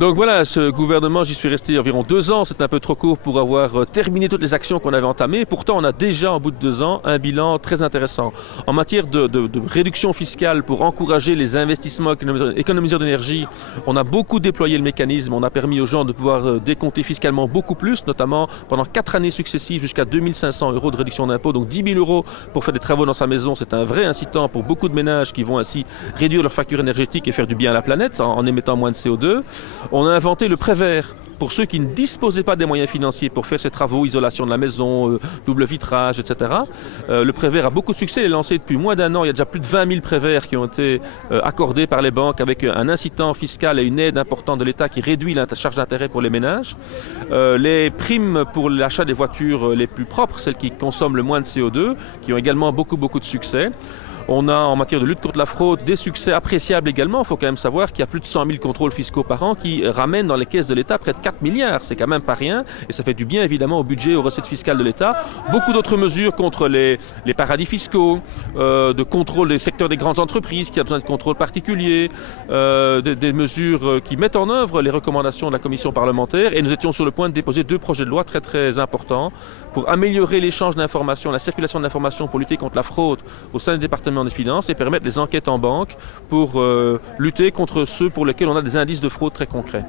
Donc voilà, ce gouvernement, j'y suis resté environ 2 ans. C'est un peu trop court pour avoir terminé toutes les actions qu'on avait entamées. Pourtant, on a déjà, en bout de 2 ans, un bilan très intéressant. En matière de réduction fiscale pour encourager les investissements économiseurs d'énergie, on a beaucoup déployé le mécanisme. On a permis aux gens de pouvoir décompter fiscalement beaucoup plus, notamment pendant 4 années successives jusqu'à 2500 € de réduction d'impôt. Donc 10 000 € pour faire des travaux dans sa maison. C'est un vrai incitant pour beaucoup de ménages qui vont ainsi réduire leur facture énergétique et faire du bien à la planète en émettant moins de CO2. On a inventé le prêt vert pour ceux qui ne disposaient pas des moyens financiers pour faire ces travaux, isolation de la maison, double vitrage, etc. Le prêt vert a beaucoup de succès, il est lancé depuis moins d'1 an. Il y a déjà plus de 20 000 prêts verts qui ont été accordés par les banques avec un incitant fiscal et une aide importante de l'État qui réduit la charge d'intérêt pour les ménages. Les primes pour l'achat des voitures les plus propres, celles qui consomment le moins de CO2, qui ont également beaucoup de succès. On a en matière de lutte contre la fraude des succès appréciables également. Il faut quand même savoir qu'il y a plus de 100 000 contrôles fiscaux par an qui ramènent dans les caisses de l'État près de 4 milliards. C'est quand même pas rien et ça fait du bien évidemment au budget et aux recettes fiscales de l'État. Beaucoup d'autres mesures contre les paradis fiscaux, de contrôle des secteurs des grandes entreprises qui a besoin de contrôles particuliers, des mesures qui mettent en œuvre les recommandations de la commission parlementaire. Et nous étions sur le point de déposer 2 projets de loi très importants pour améliorer l'échange d'informations, la circulation d'informations pour lutter contre la fraude au sein des départements des finances et permettre les enquêtes en banque pour lutter contre ceux pour lesquels on a des indices de fraude très concrets.